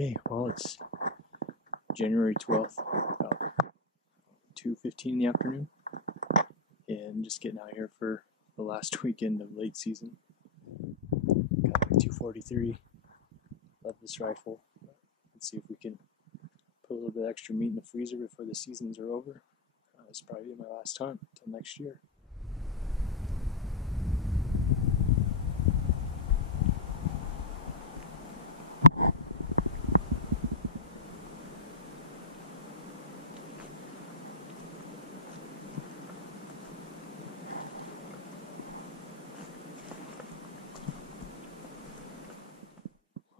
Okay, well, it's January 12th, about 2:15 in the afternoon, and just getting out here for the last weekend of late season. Got my 243. Love this rifle. Let's see if we can put a little bit extra meat in the freezer before the seasons are over. It's probably my last time until next year.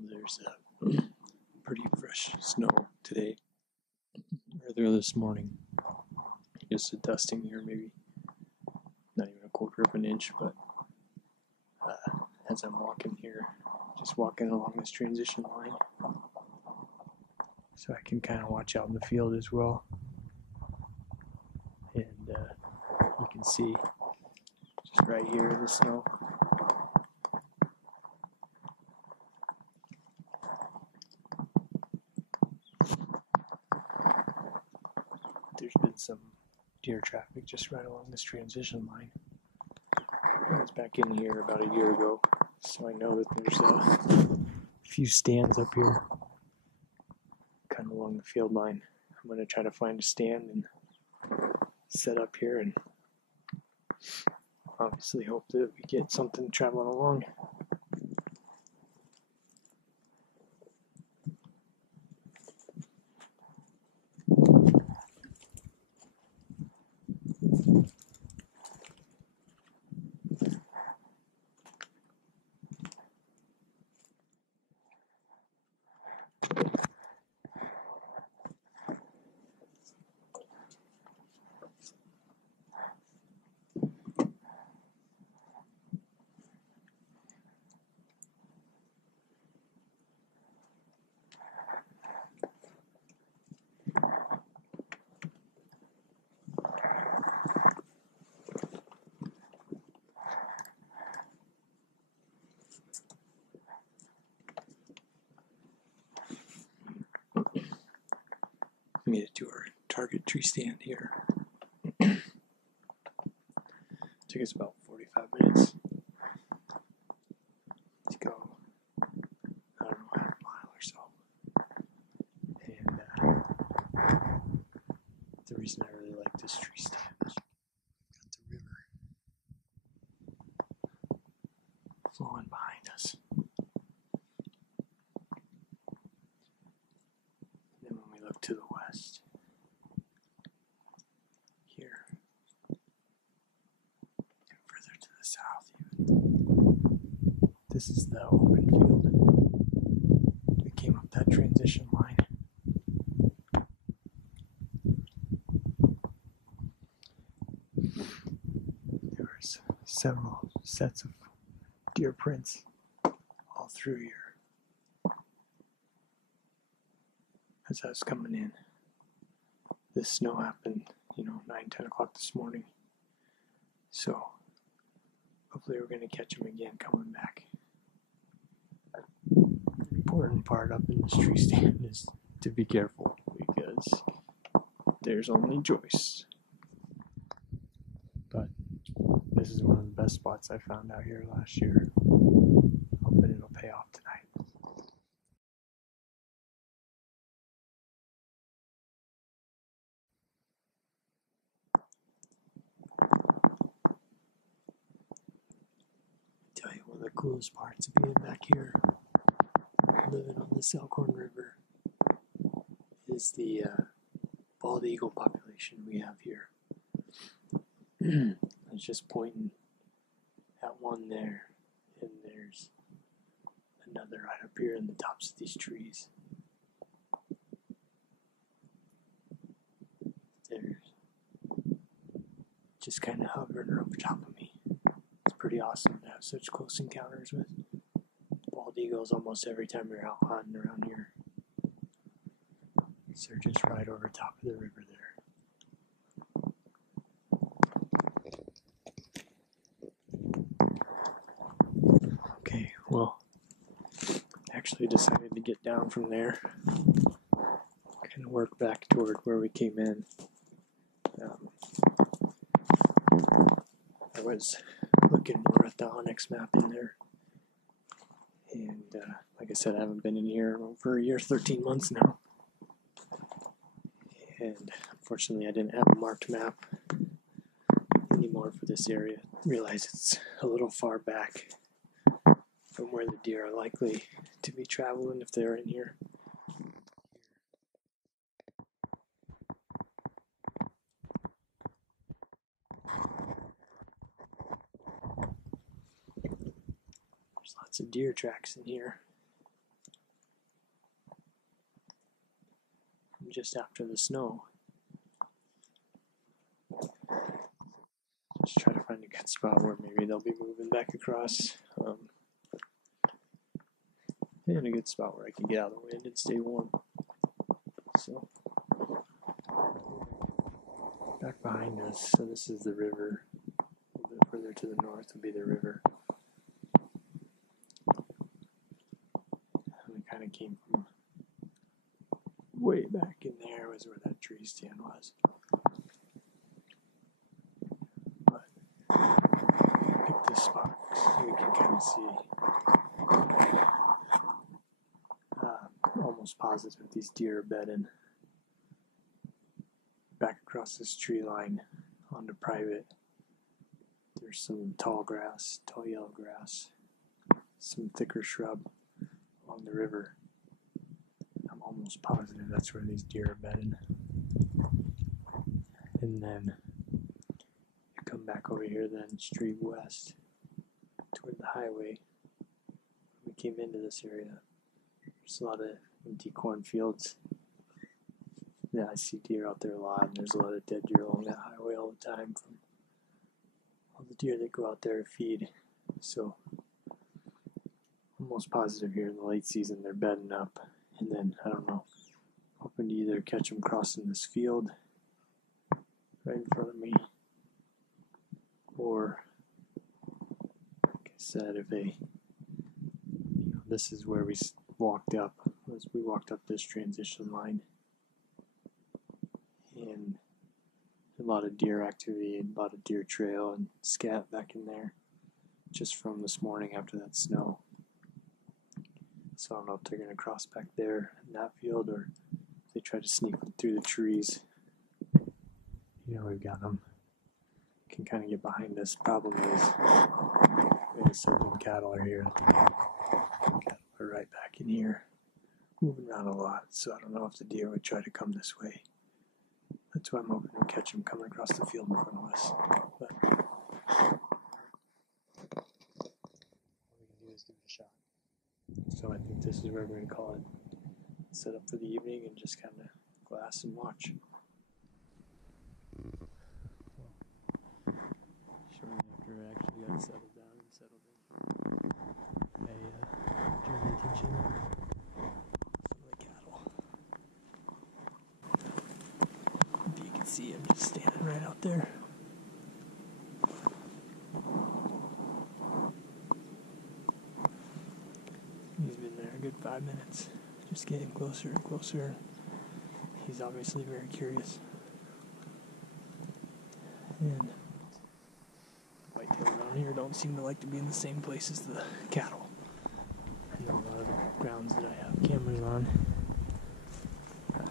There's pretty fresh snow today, earlier this morning. Just a dusting here, maybe not even a quarter of an inch, but as I'm walking here, just walking along this transition line, so I can kind of watch out in the field as well. And you can see just right here the snow. There's been some deer traffic just right along this transition line. I was back in here about a year ago, so I know that there's a few stands up here, kind of along the field line. I'm going to try to find a stand and set up here, and obviously hope that we get something traveling along. Made it to our target tree stand here. Took us about 45 minutes to go, I don't know, half a mile or so. And the reason I really like this tree stand is we've got the river flowing behind us. And then when we look to the west, here, and further to the south even, this is the open field. We came up that transition line. There was several sets of deer prints all through here. As I was coming in, this snow happened, 9-10 o'clock this morning. So hopefully we're going to catch them again coming back. The important part up in this tree stand is to be careful, because there's only choice. But this is one of the best spots I found out here last year. Hoping it'll pay off tonight. Tell you, one of the coolest parts of being back here, living on this Elkhorn River, is the bald eagle population we have here. I was just pointing at one there, and there's another right up here in the tops of these trees. They're just kind of hovering over top of me. It's pretty awesome to have such close encounters with bald eagles almost every time you're out hunting around here. So they're just right over top of the river there. Okay, well, actually decided to get down from there and work back toward where we came in. I was looking more at the Onyx map in there, and like I said, I haven't been in here for a year, 13 months now, and unfortunately I didn't have a marked map anymore for this area. I realize it's a little far back from where the deer are likely to be traveling if they're in here. There's lots of deer tracks in here. Just after the snow. Just try to find a good spot where maybe they'll be moving back across. And a good spot where I can get out of the wind and stay warm. So, back behind us, so this is the river. A little bit further to the north would be the river. And we kind of came from way back in there was where that tree stand was. But pick this spot so we can kind of see. Almost positive these deer are bedding back across this tree line onto private. There's some tall grass, tall yellow grass, some thicker shrub along the river. I'm almost positive that's where these deer are bedding. And then you come back over here then straight west toward the highway. We came into this area. There's a lot of empty cornfields. Yeah, I see deer out there a lot, and there's a lot of dead deer along that highway all the time from all the deer that go out there to feed. So I'm almost positive here in the late season they're bedding up, and then I don't know, hoping to either catch them crossing this field right in front of me, or like I said, if they, this is where we walked up, as we walked up this transition line, and a lot of deer activity, a lot of deer trail and scat back in there just from this morning after that snow. So I don't know if they're going to cross back there in that field or if they try to sneak through the trees. You know, we've got them, can kind of get behind us. Problem is, like I said, the cattle are here. Cattle are right back in here, moving around a lot, so I don't know if the deer would try to come this way. That's why I'm hoping to catch them coming across the field in front of us. But all we can do is give it a shot. So I think this is where we're going to call it. Set up for the evening and just kind of glass and watch. Shortly after I actually got settled down and settled in, I drew my attention to some of the cattle. If you can see him just standing right out there. He's been there a good 5 minutes, just getting closer and closer. He's obviously very curious. And whitetail around here don't seem to like to be in the same place as the cattle. I know a lot of the grounds that I have cameras on,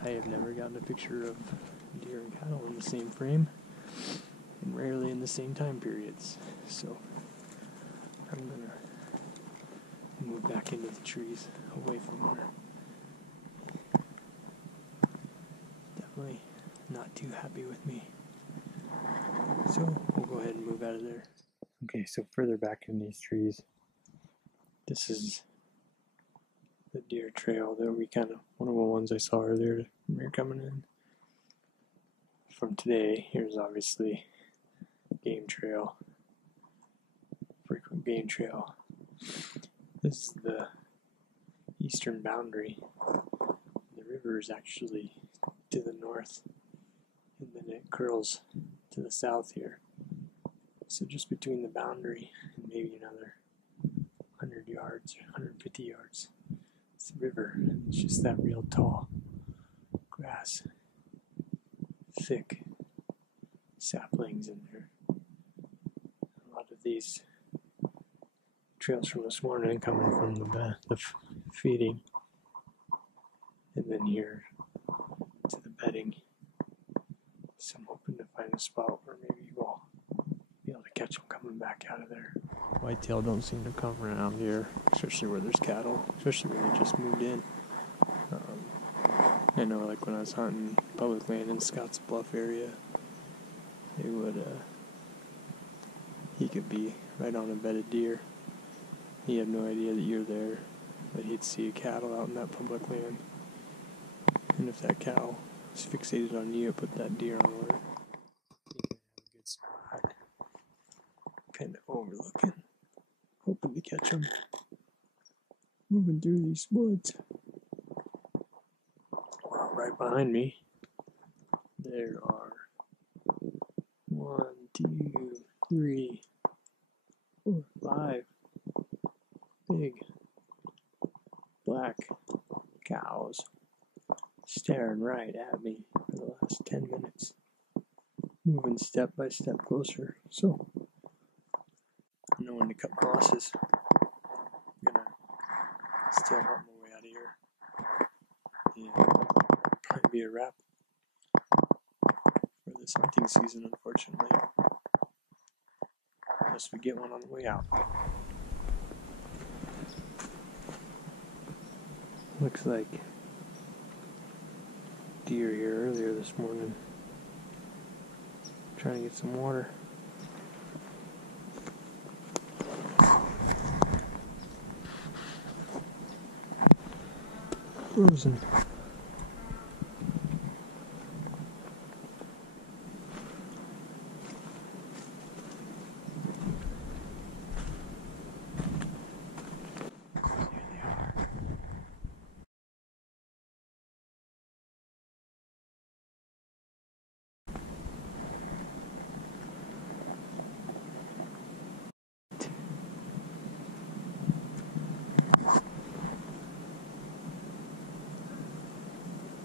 I have never gotten a picture of deer and cattle in the same frame, and rarely in the same time periods. So I'm gonna move back into the trees, away from her. Definitely not too happy with me. So we'll go ahead and move out of there. Okay, so further back in these trees, this is the deer trail that we one of the ones I saw earlier when we were coming in. From today, here's obviously game trail, frequent game trail. This is the eastern boundary. The river is actually to the north, and then it curls to the south here. So just between the boundary and maybe another 100 yards or 150 yards, river. It's just that real tall grass, thick saplings in there. A lot of these trails from this morning coming from the feeding, and then here to the bedding. So I'm hoping to find a spot where maybe we'll be able to catch them coming back out of there. Whitetail don't seem to come around here, especially where there's cattle, especially when they just moved in. I know, like when I was hunting public land in Scotts Bluff area, they would, he could be right on a bedded deer. He had no idea that you're there, but he'd see a cattle out in that public land. And if that cow is fixated on you, it put that deer on alert. You can have a good spot, kind of overlooking, hoping to catch him. Moving through these woods. Well, right behind me, there are 1, 2, 3, 4, 5 big black cows staring right at me for the last 10 minutes, moving step by step closer. So I know when to cut my losses. I'm gonna still hunt my way out of here, and probably be a wrap for this hunting season, unfortunately, unless we get one on the way out. Looks like deer here earlier this morning, trying to get some water. Frozen.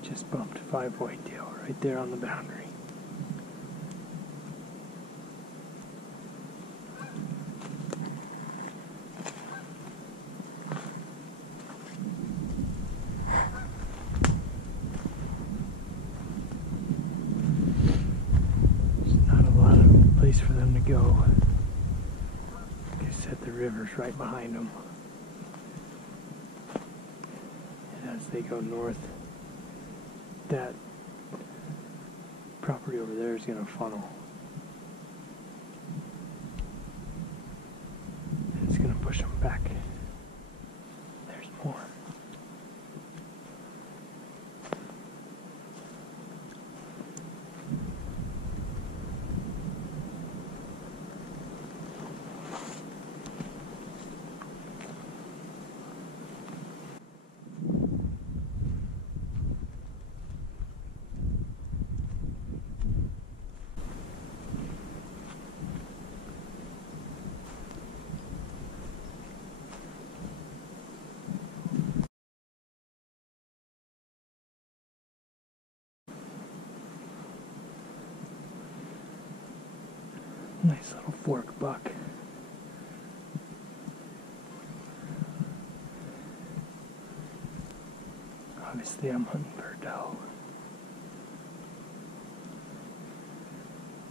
Just bumped 5 whitetail right there on the boundary. There's not a lot of place for them to go. Like I said, the river's right behind them. And as they go north, that property over there is going to funnel. And it's going to push them back. There's more. Nice little fork buck. Obviously I'm hunting for doe,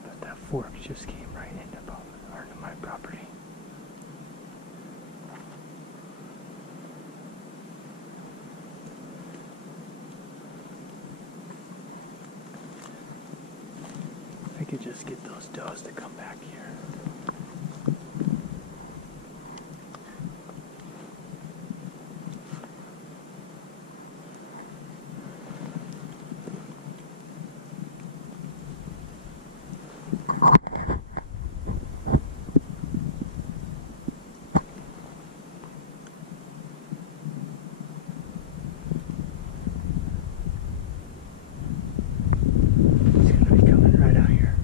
but that fork just came right into my property. If I could just get those does to come back here. He's gonna be coming right out here.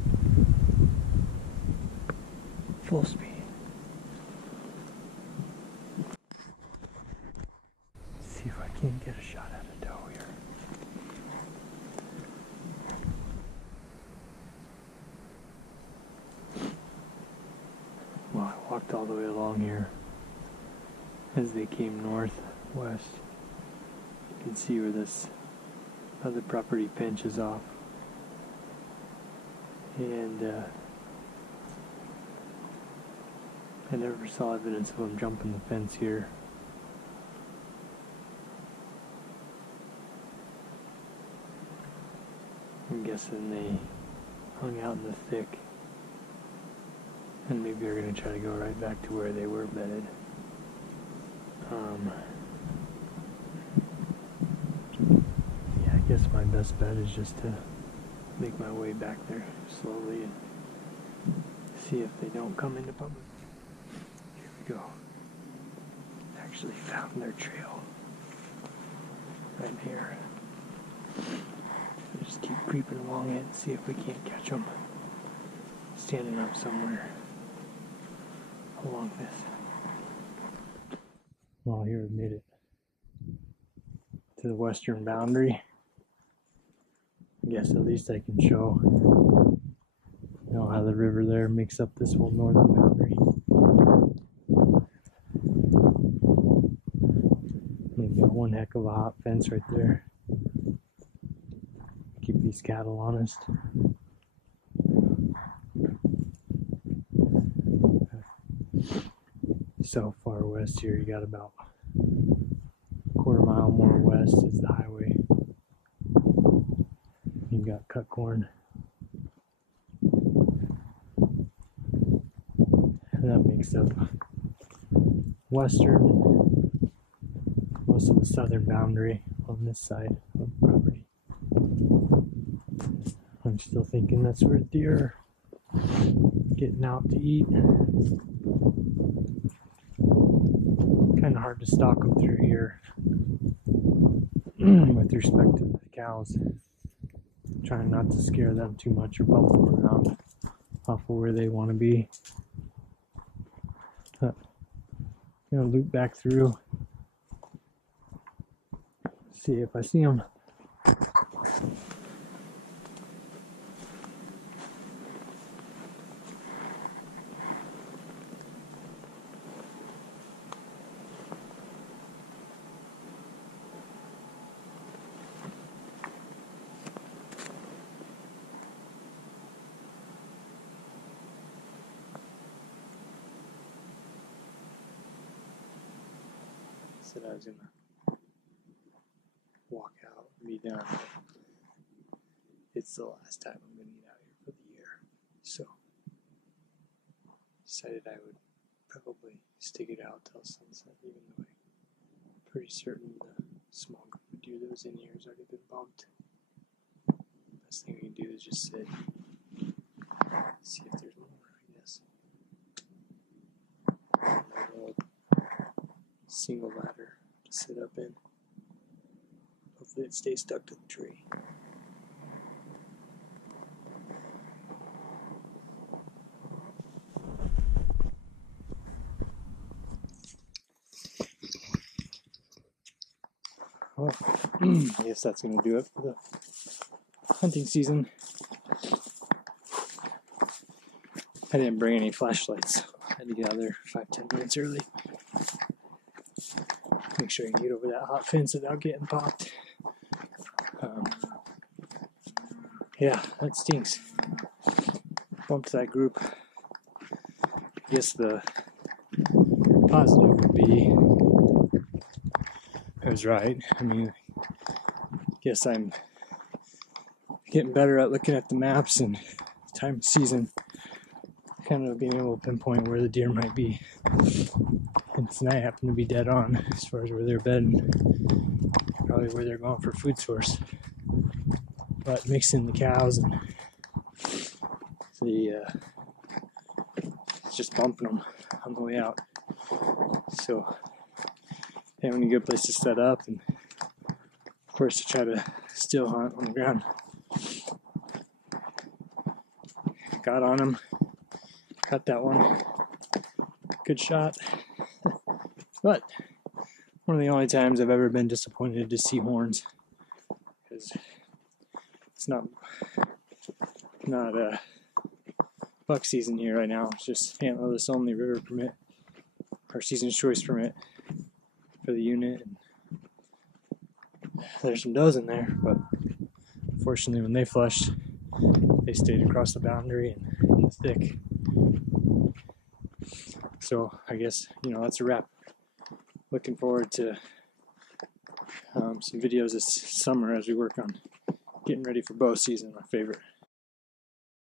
Can't get a shot at a doe here. Well, I walked all the way along here as they came northwest. You can see where this other property pinches off. And I never saw evidence of them jumping the fence here. I'm guessing they hung out in the thick, and maybe they're going to try to go right back to where they were bedded. Yeah, I guess my best bet is just to make my way back there slowly and see if they don't come into public. Here we go. Actually found their trail right here. So just keep creeping along it and see if we can't catch them standing up somewhere along this. Well, here we made it to the western boundary. I guess at least I can show how the river there makes up this whole northern boundary. They've got one heck of a hot fence right there. Keep these cattle honest. So far west here, you got about a quarter mile more west is the highway. You've got cut corn. And that makes up western, most of the southern boundary on this side of the property. I'm still thinking that's where deer are getting out to eat. Kind of hard to stalk them through here with respect to the cows. Trying not to scare them too much or bump them around off of where they want to be. Gonna loop back through, see if I see them. Said I was gonna walk out and be done. It's the last time I'm gonna get out here for the year, so decided I would probably stick it out till sunset, even though I'm pretty certain the small group of deer that was in here has already been bumped. Best thing we can do is just sit, see if there's more, I guess. Single ladder to sit up in. Hopefully it stays stuck to the tree. Well, I guess that's going to do it for the hunting season. I didn't bring any flashlights. I had to get out there 5-10 minutes early. Make sure you can get over that hot fence without getting popped. Yeah, that stinks. Bumped that group. I guess the positive would be I was right. I mean, I guess I'm getting better at looking at the maps and time of season, kind of being able to pinpoint where the deer might be. And tonight happened to be dead on as far as where they're bedding, probably where they're going for food source. But mixing the cows and it's just bumping them on the way out. So having a good place to set up, and of course to try to still hunt on the ground. Got on him, cut that one, good shot. But one of the only times I've ever been disappointed to see horns, because it's not buck season here right now. It's just antlerless only river permit, or season's choice permit for the unit. And there's some does in there, but unfortunately when they flushed, they stayed across the boundary and in the thick. So I guess, that's a wrap. Looking forward to some videos this summer as we work on getting ready for bow season, my favorite.